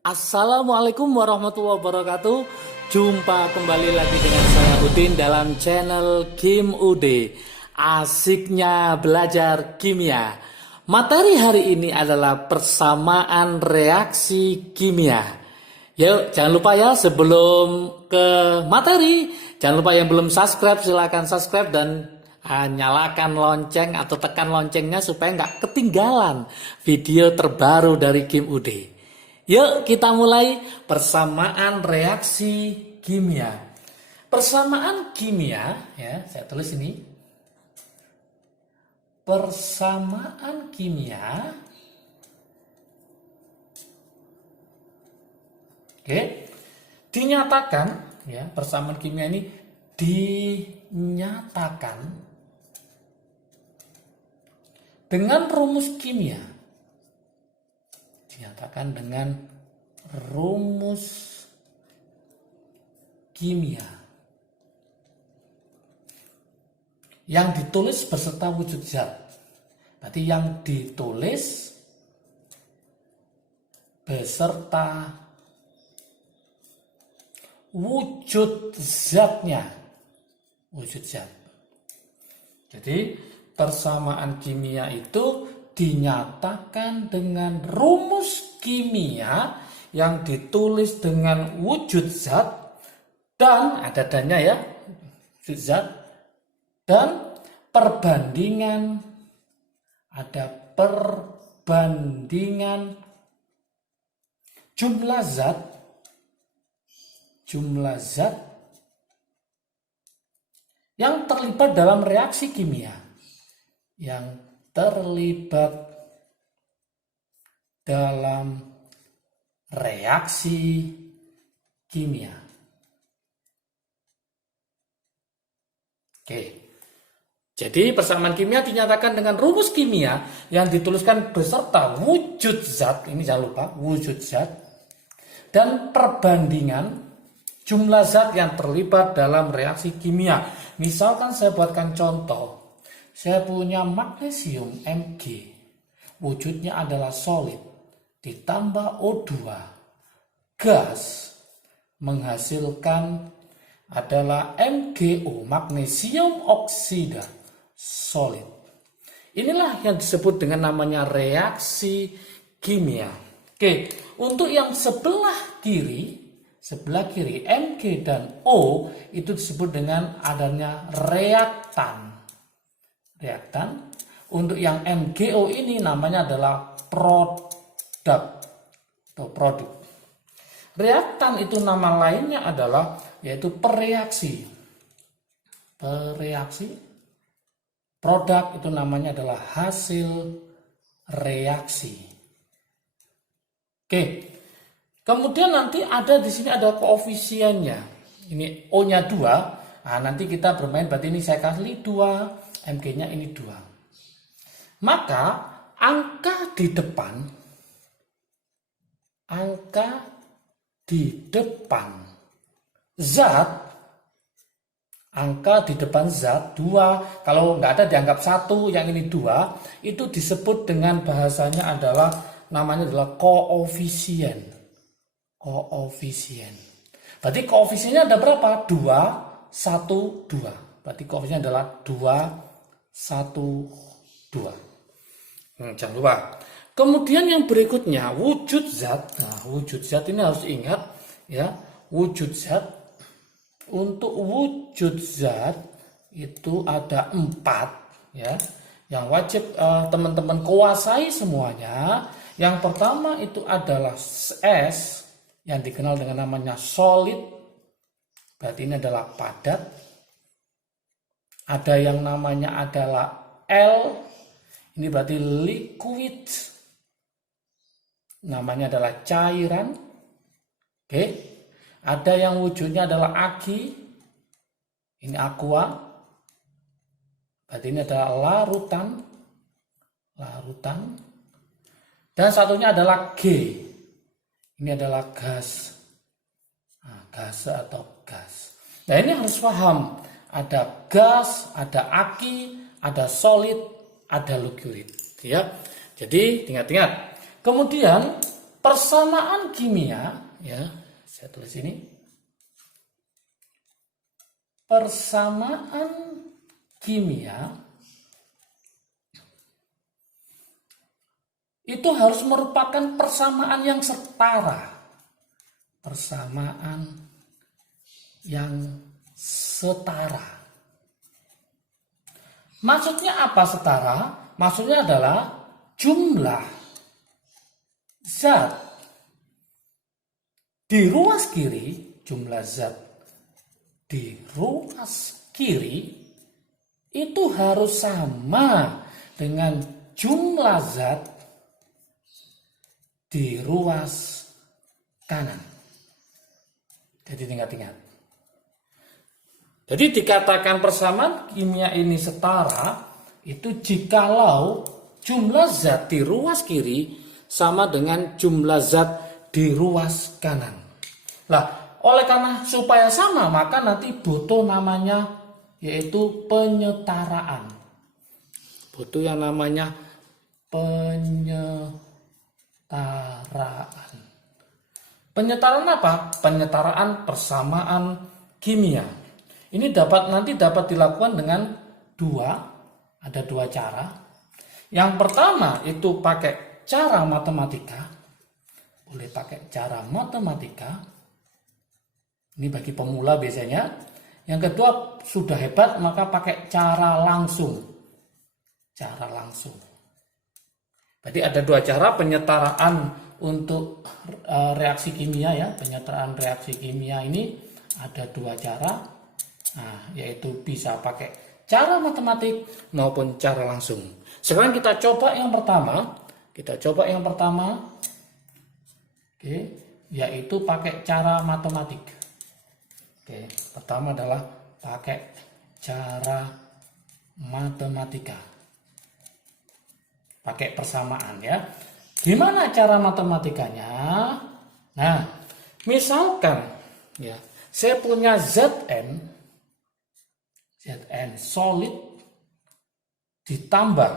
Assalamualaikum warahmatullahi wabarakatuh. Jumpa kembali lagi dengan saya Udin dalam channel Kim Ude. Asiknya belajar kimia. Materi hari ini adalah persamaan reaksi kimia. Yuk, jangan lupa ya sebelum ke materi, jangan lupa yang belum subscribe silahkan subscribe dan nyalakan lonceng atau tekan loncengnya supaya nggak ketinggalan video terbaru dari Kim Ude. Yuk kita mulai persamaan reaksi kimia. Persamaan kimia, ya saya tulis ini. Persamaan kimia. Oke. Dinyatakan, ya, persamaan kimia ini dinyatakan dengan rumus kimia. Dinyatakan dengan rumus kimia yang ditulis beserta wujud zat. Berarti yang ditulis beserta wujud zatnya. Wujud zat. Jadi persamaan kimia itu dinyatakan dengan rumus kimia yang ditulis dengan wujud zat dan ada dannya ya, wujud zat dan perbandingan, ada perbandingan jumlah zat yang terlibat dalam reaksi kimia, yang terlibat dalam reaksi kimia. Oke. Jadi persamaan kimia dinyatakan dengan rumus kimia yang dituliskan beserta wujud zat, ini jangan lupa wujud zat, dan perbandingan jumlah zat yang terlibat dalam reaksi kimia. Misalkan saya buatkan contoh. Saya punya magnesium Mg, wujudnya adalah solid, ditambah O2, gas, menghasilkan adalah MgO, magnesium oksida, solid. Inilah yang disebut dengan namanya reaksi kimia. Oke, untuk yang sebelah kiri Mg dan O itu disebut dengan adanya reaktan. Untuk yang MgO ini namanya adalah produk atau produk. Reaktan itu nama lainnya adalah yaitu pereaksi. Produk itu namanya adalah hasil reaksi. Oke. Kemudian nanti ada di sini ada koefisiennya. Ini O-nya 2. Nah, nanti kita bermain berarti ini saya kasih 2. Mg-nya ini 2. Maka angka di depan zat, angka di depan zat 2, kalau nggak ada dianggap 1, yang ini 2, itu disebut dengan bahasanya adalah namanya adalah koefisien. Berarti koefisiennya ada berapa? 2, 1, 2. Berarti koefisiennya adalah 2, 1, 2. Jangan lupa. Kemudian yang berikutnya wujud zat. Nah, wujud zat ini harus ingat ya, wujud zat. Untuk wujud zat itu ada 4 ya. Yang wajib teman-teman kuasai semuanya. Yang pertama itu adalah S yang dikenal dengan namanya solid. Berarti ini adalah padat. Ada yang namanya adalah L, ini berarti liquid, namanya adalah cairan. Oke. Ada yang wujudnya adalah Ag, ini aqua, berarti ini adalah larutan. Dan satunya adalah G, ini adalah gas, gas atau gas. Nah ini harus paham. Ada gas, ada aki, ada solid, ada liquid, ya. Jadi ingat-ingat. Kemudian persamaan kimia, ya, saya tulis ini. Persamaan kimia itu harus merupakan persamaan yang setara. Persamaan yang setara. Maksudnya apa setara? Maksudnya adalah jumlah zat di ruas kiri, jumlah zat di ruas kiri itu harus sama dengan jumlah zat di ruas kanan. Jadi ingat-ingat. Jadi dikatakan persamaan kimia ini setara itu jikalau jumlah zat di ruas kiri sama dengan jumlah zat di ruas kanan. Lah, oleh karena supaya sama maka nanti butuh namanya yaitu penyetaraan. Butuh yang namanya penyetaraan. Penyetaraan apa? Penyetaraan persamaan kimia. Ini nanti dapat dilakukan dengan ada dua cara. Yang pertama itu pakai cara matematika. Boleh pakai cara matematika. Ini bagi pemula biasanya. Yang kedua sudah hebat maka pakai cara langsung. Cara langsung. Jadi ada dua cara penyetaraan untuk reaksi kimia ya. Penyetaraan reaksi kimia ini ada dua cara. Nah, yaitu bisa pakai cara matematik maupun cara langsung. Sekarang kita coba yang pertama. Oke, yaitu pakai cara matematik. Oke, pertama adalah pakai cara matematika. Pakai persamaan ya. Gimana cara matematikanya? Nah, misalkan ya, saya punya Zn solid ditambah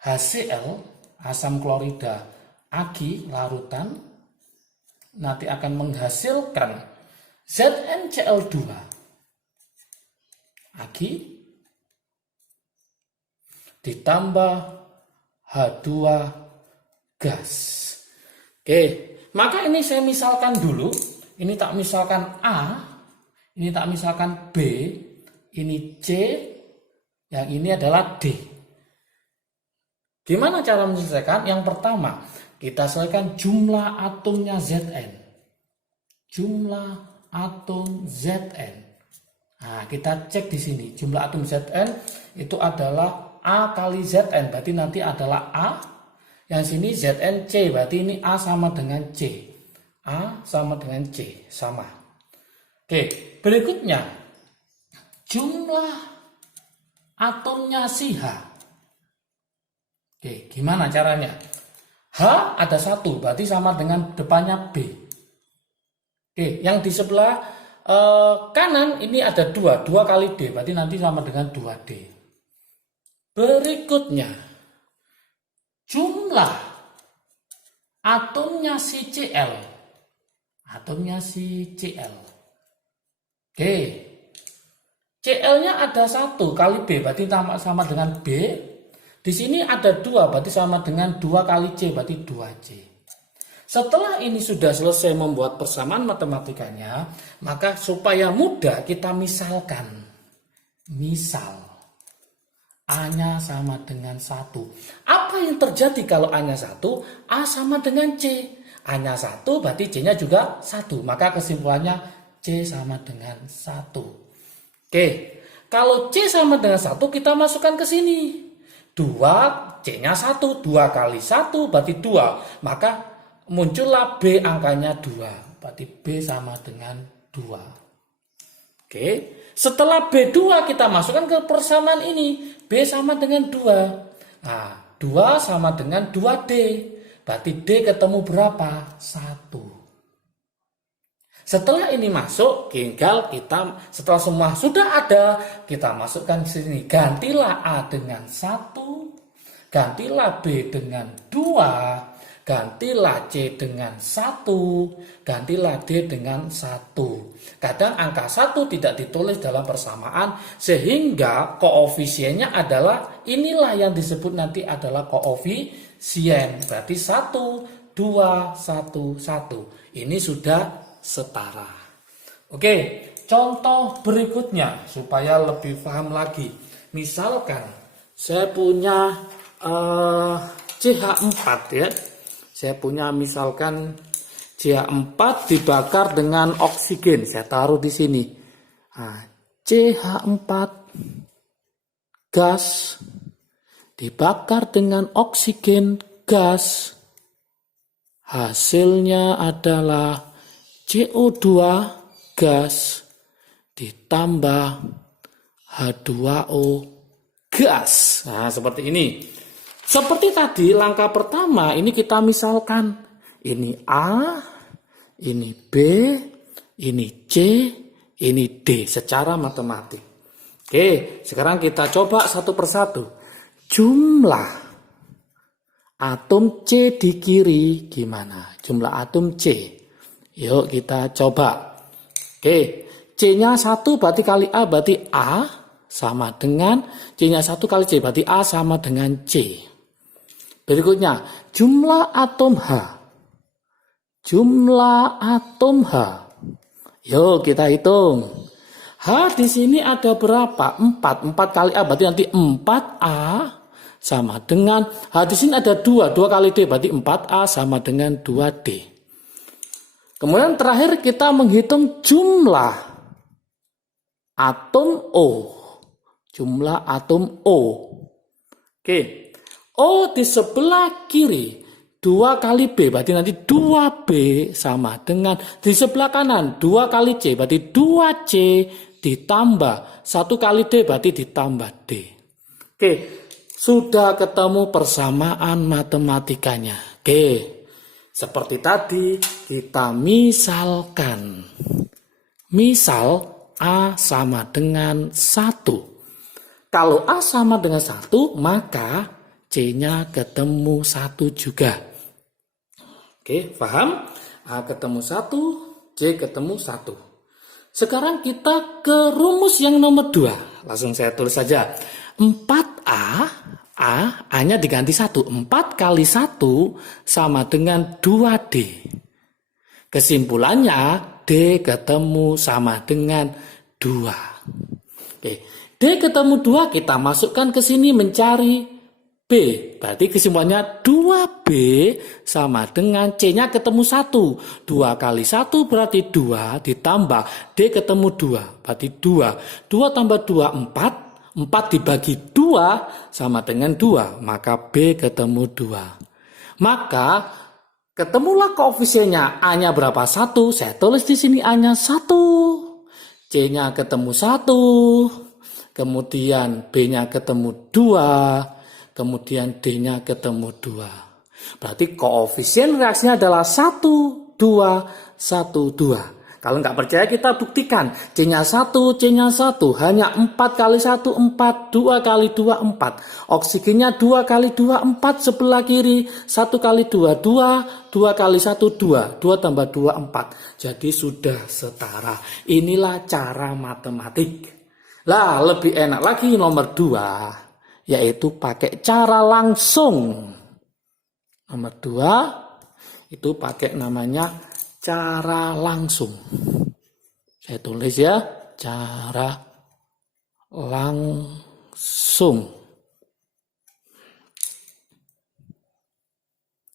HCl asam klorida Ag larutan nanti akan menghasilkan ZnCl2 Ag ditambah H2 gas. Oke, maka ini saya misalkan dulu. Ini tak misalkan A, ini tak misalkan B, ini C, yang ini adalah D. Gimana cara menyelesaikan? Yang pertama, kita selesaikan jumlah atomnya Zn. Jumlah atom Zn. Nah, kita cek di sini. Jumlah atom Zn itu adalah A kali Zn. Berarti nanti adalah A. Yang sini ZnC. Berarti ini A sama dengan C. A sama dengan C. Sama. Oke, berikutnya. Jumlah atomnya si H. Oke, gimana caranya? H ada 1. Berarti sama dengan depannya B. Oke, yang di sebelah kanan ini ada 2 kali D, berarti nanti sama dengan 2D. Berikutnya, jumlah atomnya si Cl. Atomnya si Cl. Oke, Cl-nya ada 1 kali B, berarti sama dengan B. Di sini ada 2, berarti sama dengan 2 kali C, berarti 2C. Setelah ini sudah selesai membuat persamaan matematikanya, maka supaya mudah kita misalkan. Misal, A-nya sama dengan 1. Apa yang terjadi kalau A-nya 1? A sama dengan C. A-nya 1 berarti C-nya juga 1. Maka kesimpulannya C sama dengan 1. Oke, kalau C sama dengan 1 kita masukkan ke sini. 2, C-nya 1. 2 kali 1 berarti 2. Maka muncullah B angkanya 2. Berarti B sama dengan 2. Oke. Setelah B2 kita masukkan ke persamaan ini. B sama dengan 2. Nah, 2 sama dengan 2D. Berarti D ketemu berapa? 1. Setelah ini masuk, tinggal kita setelah semua sudah ada, kita masukkan ke sini. Gantilah A dengan 1. Gantilah B dengan 2. Gantilah C dengan 1, gantilah D dengan 1. Kadang angka 1 tidak ditulis dalam persamaan sehingga koefisiennya adalah inilah yang disebut nanti adalah koefisien. Berarti 1, 2, 1, 1. Ini sudah setara. Oke, contoh berikutnya supaya lebih paham lagi. Misalkan saya punya CH4 ya. Saya punya misalkan CH4 dibakar dengan oksigen. Saya taruh di sini. Nah, CH4 gas dibakar dengan oksigen gas. Hasilnya adalah CO2 gas ditambah H2O gas. Nah, seperti ini. Seperti tadi langkah pertama ini kita misalkan ini A, ini B, ini C, ini D secara matematik. Oke, sekarang kita coba satu persatu. Jumlah atom C di kiri gimana? Jumlah atom C. Yuk kita coba. Oke, C-nya 1 berarti kali A berarti A sama dengan C-nya 1 kali C berarti A sama dengan C. Berikutnya, jumlah atom H. Jumlah atom H. Yuk kita hitung. H di sini ada berapa? 4. 4 kali A berarti nanti 4A sama dengan H di sini ada 2. 2 kali D berarti 4A sama dengan 2D. Kemudian terakhir kita menghitung jumlah atom O. Jumlah atom O. Oke. O di sebelah kiri 2 kali B berarti nanti 2B sama dengan di sebelah kanan 2 kali C berarti 2C ditambah 1 kali D berarti ditambah D. Oke, sudah ketemu persamaan matematikanya. Oke, seperti tadi kita misalkan. Misal A sama dengan 1. Kalau A sama dengan 1 maka C-nya ketemu 1 juga. Oke, paham? A ketemu 1, C ketemu 1. Sekarang kita ke rumus yang nomor 2. Langsung saya tulis saja. 4A, A-nya diganti 1. 4 kali 1 sama dengan 2D. Kesimpulannya, D ketemu sama dengan 2. Oke, D ketemu 2 kita masukkan ke sini mencari B, berarti kesimpulannya 2B sama dengan C-nya ketemu 1. 2 kali 1 berarti 2 ditambah D ketemu 2, berarti 2. 2 tambah 2, 4. 4 dibagi 2 sama dengan 2, maka B ketemu 2. Maka ketemulah koefisiennya. A-nya berapa? 1. Saya tulis di sini A-nya 1. C-nya ketemu 1. Kemudian B-nya ketemu 2. Kemudian D-nya ketemu 2. Berarti koefisien reaksinya adalah 1, 2, 1, 2. Kalau nggak percaya kita buktikan. C-nya 1, C-nya 1. Hanya 4 kali 1, 4. 2 kali 2, 4. Oksigennya 2 kali 2, 4. Sebelah kiri. 1 kali 2, 2. 2 kali 1, 2. 2 tambah 2, 4. Jadi sudah setara. Inilah cara matematik. Lah, lebih enak lagi nomor 2. Yaitu pakai cara langsung. Nomor 2 itu pakai namanya cara langsung. Saya tulis ya, cara langsung.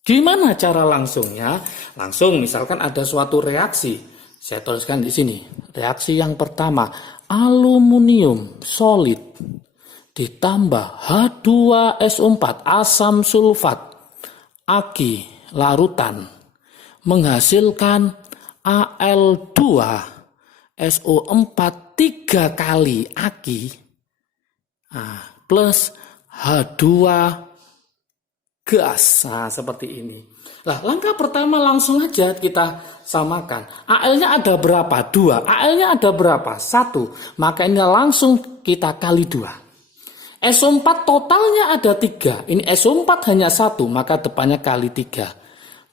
Gimana cara langsungnya? Langsung misalkan ada suatu reaksi. Saya tuliskan di sini. Reaksi yang pertama, aluminium solid ditambah H2SO4 asam sulfat Ag larutan menghasilkan Al2SO4 3 kali Ag plus H2 gas. Nah, seperti ini. Nah, langkah pertama langsung aja kita samakan. Al-nya ada berapa? 2. Al-nya ada berapa? 1. Maka ini langsung kita kali 2. SO4 totalnya ada 3. Ini SO4 hanya 1, maka depannya kali 3.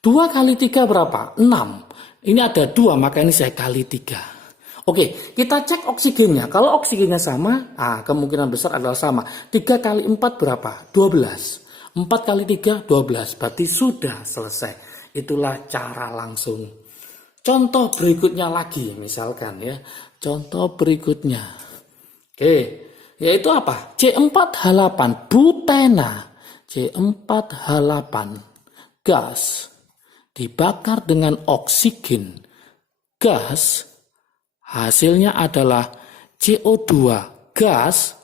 2 kali 3 berapa? 6. Ini ada 2, maka ini saya kali 3. Oke, kita cek oksigennya. Kalau oksigennya sama, kemungkinan besar adalah sama. 3 kali 4 berapa? 12. 4 kali 3, 12. Berarti sudah selesai. Itulah cara langsung. Contoh berikutnya lagi, misalkan ya. Contoh berikutnya. Oke, yaitu apa? C4H8 butena. C4H8 gas dibakar dengan oksigen gas, hasilnya adalah CO2 gas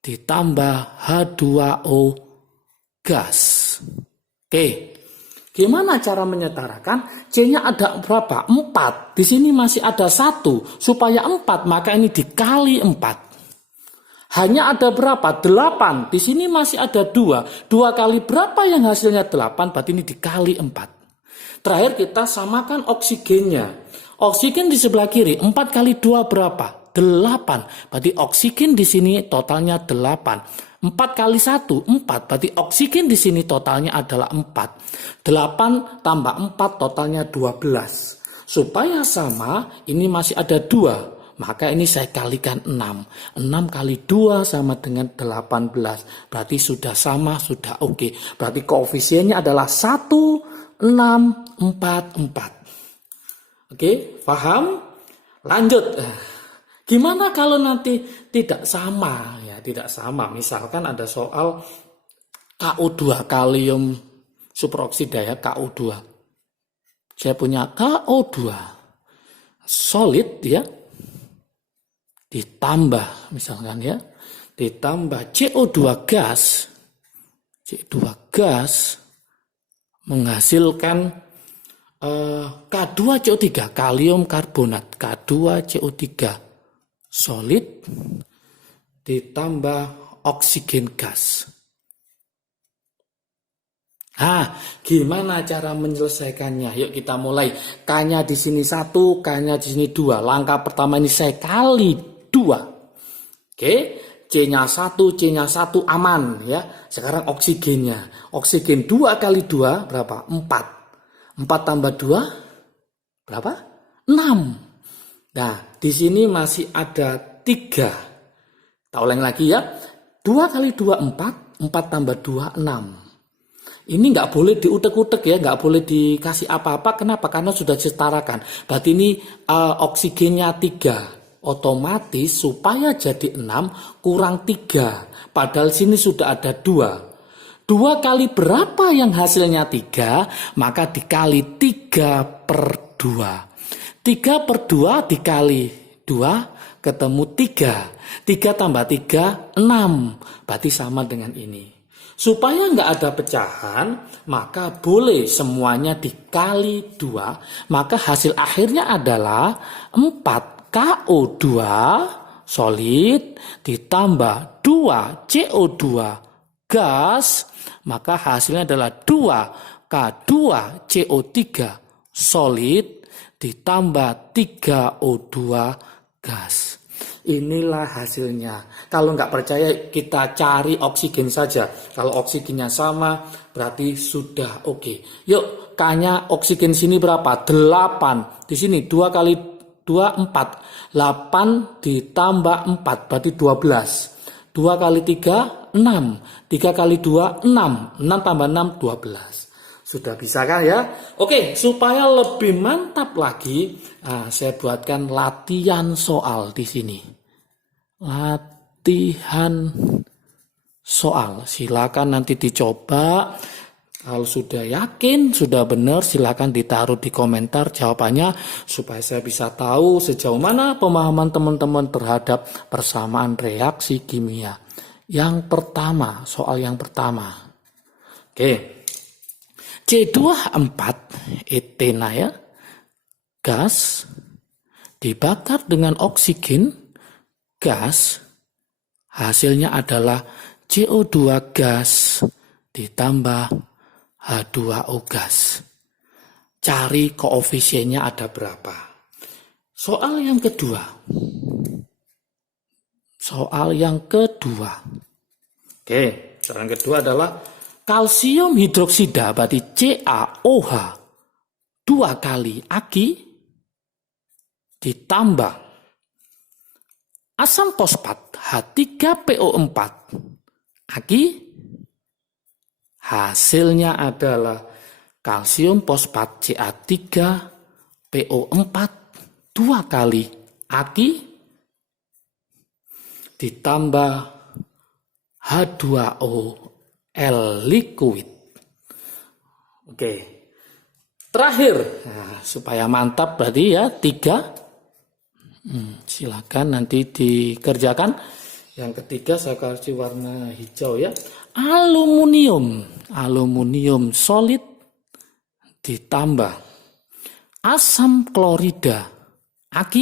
ditambah H2O gas. Oke, gimana cara menyetarakan? C-nya ada berapa? 4. Di sini masih ada 1. Supaya 4, maka ini dikali 4. Hanya ada berapa? 8. Di sini masih ada 2. 2 kali berapa yang hasilnya 8? Berarti ini dikali 4. Terakhir kita samakan oksigennya. Oksigen di sebelah kiri, 4 kali 2 berapa? 8. Berarti oksigen di sini totalnya 8. 4 kali 1, 4. Berarti oksigen di sini totalnya adalah 4. 8 tambah 4 totalnya 12. Supaya sama, ini masih ada 2. Maka ini saya kalikan 6. 6 kali 2 sama dengan 18. Berarti sudah sama, sudah oke. Berarti koefisiennya adalah 1, 6, 4, 4. Oke, paham? Lanjut. Gimana kalau nanti tidak sama? Ya, tidak sama. Misalkan ada soal KO2, kalium superoksida ya, KO2. Saya punya KO2 solid ya. Ditambah misalkan ya, ditambah CO2 gas. CO2 gas menghasilkan K2CO3, kalium karbonat, K2CO3 solid ditambah oksigen gas. Gimana cara menyelesaikannya? Yuk kita mulai. K-nya di sini 1, K-nya di sini 2. Langkah pertama ini saya kali 2. Oke, C-nya 1, C-nya 1 aman ya. Sekarang oksigennya. Oksigen 2 kali 2 berapa? 4. 4 tambah 2 berapa? 6. Nah, di sini masih ada 3. Kita ulangi lagi ya. 2 kali 2 4, 4 tambah 2 6. Ini nggak boleh diutek-utek ya, nggak boleh dikasih apa-apa. Kenapa? Karena sudah disetarakan. Berarti ini oksigennya 3. Otomatis supaya jadi 6 kurang 3. Padahal sini sudah ada 2. 2 kali berapa yang hasilnya 3? Maka dikali 3 per 2. 3 per 2 dikali 2 ketemu 3. 3 tambah 3, 6. Berarti sama dengan ini. Supaya nggak ada pecahan, maka boleh semuanya dikali 2. Maka hasil akhirnya adalah 4 KO2 solid ditambah 2 CO2 gas. Maka hasilnya adalah 2 K2CO3 solid ditambah 3 O2 gas. Inilah hasilnya. Kalau nggak percaya kita cari oksigen saja. Kalau oksigennya sama berarti sudah oke. Yuk, K-nya oksigen sini berapa? 8. Di sini 2 kali 2 4. 8 ditambah 4 berarti 12. 2 kali 3 6. 3 kali 2 6. 6 tambah 6 12. Sudah bisa kan ya? Oke, supaya lebih mantap lagi, saya buatkan latihan soal di sini. Latihan soal. Silakan nanti dicoba. Kalau sudah yakin, sudah benar, silakan ditaruh di komentar jawabannya supaya saya bisa tahu sejauh mana pemahaman teman-teman terhadap persamaan reaksi kimia. Yang pertama, soal yang pertama. Oke. C24 etena ya, gas dibakar dengan oksigen gas, hasilnya adalah CO2 gas ditambah H2O gas. Cari koefisiennya ada berapa. Soal yang kedua. Oke, soal yang kedua adalah kalsium hidroksida berarti CaOH 2 kali Ag ditambah asam fosfat H3PO4 Ag, hasilnya adalah kalsium fosfat Ca3PO4 2 kali Ag ditambah H2O L liquid. Oke. Terakhir, nah, supaya mantap berarti ya 3. Silakan nanti dikerjakan. Yang ketiga saya kasih warna hijau ya. Aluminium solid ditambah asam klorida Ag.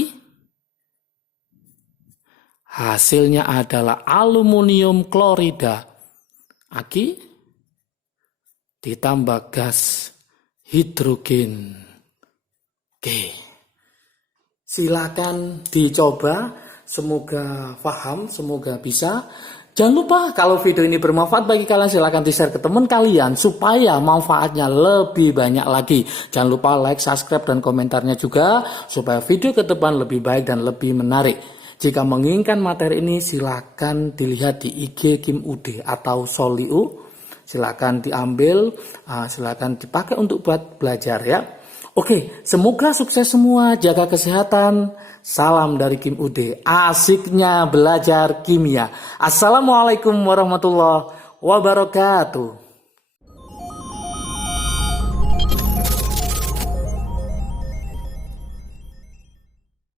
Hasilnya adalah aluminium klorida Ag ditambah gas hidrogen. Oke. Silakan dicoba. Semoga paham, semoga bisa. Jangan lupa kalau video ini bermanfaat bagi kalian, silakan di-share ke teman kalian supaya manfaatnya lebih banyak lagi. Jangan lupa like, subscribe, dan komentarnya juga supaya video ke depan lebih baik dan lebih menarik. Jika menginginkan materi ini silakan dilihat di IG Kim Ude atau Soliu. Silakan diambil, silakan dipakai untuk buat belajar ya. Oke, semoga sukses semua, jaga kesehatan. Salam dari Kim Ude, asiknya belajar kimia. Assalamualaikum warahmatullahi wabarakatuh.